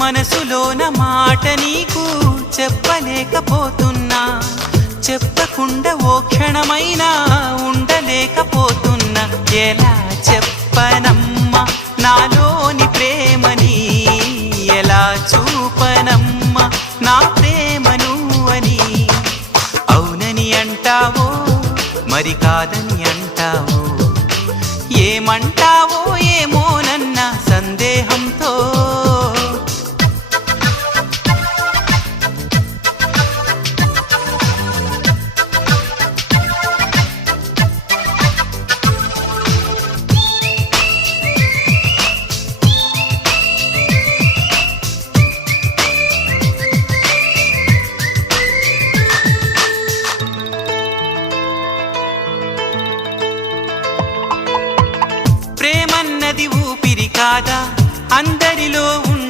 మనసులోన మాట నీకు చెప్పలేకపోతున్నా, చెప్పకుండా ఓ క్షణమైనా ఉండలేకపోతున్నా. ఎలా చెప్పనమ్మా నాలోని ప్రేమని